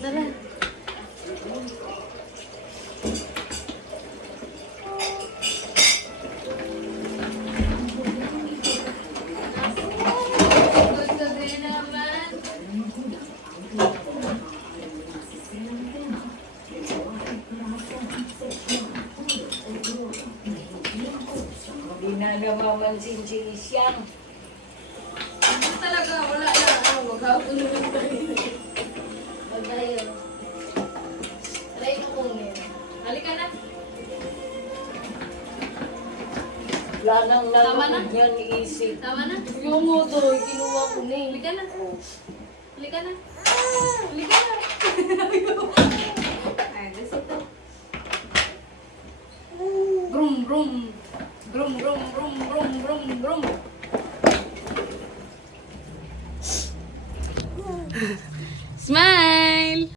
Tara. Gusto din naman. Hindi na namamansin si Isyang. Talaga, wala na. Maghapon naman tayo. Wag tayo. Try mo kunin. Halika na. Wala nang Tama na? nanood niyan isip. Tama na. Yung motor, kinuha ko na eh. Halika na. Oh. Halika na. Halika na.